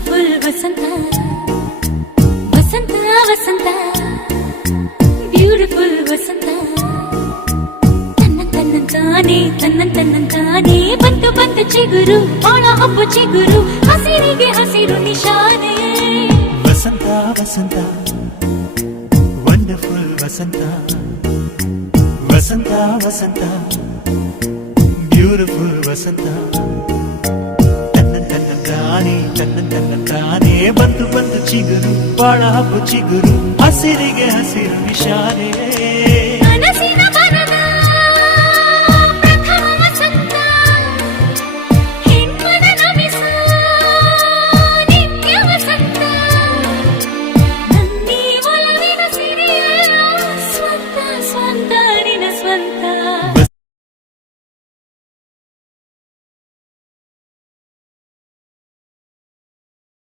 beautiful ವಸಂತ ವಸಂತ ವಸಂತ beautiful ವಸಂತ ತನ್ನಂತಾನೆ ಬಂತು ಬಂತು ಚಿಗುರು ಬಾಳ ಹಬ್ಬ ಚಿಗುರು ಹಸಿರಿಗೆ ಹಸಿರು ನಿಶಾನೆ ವಸಂತ ವಸಂತ ವಂಡರ್ಫುಲ್ ವಸಂತ ವಸಂತ ವಸಂತ ಬ್ಯೂಟಿಫುಲ್ ವಸಂತ ತನ್ನಂತಾನೆ ಬಂತು ಬಂತು ಚಿಗುರು ಬಾಳ ಹಬ್ಬ ಚಿಗುರು ಹಸಿರಿಗೆ ಹಸಿರು ನಿಶಾನೆ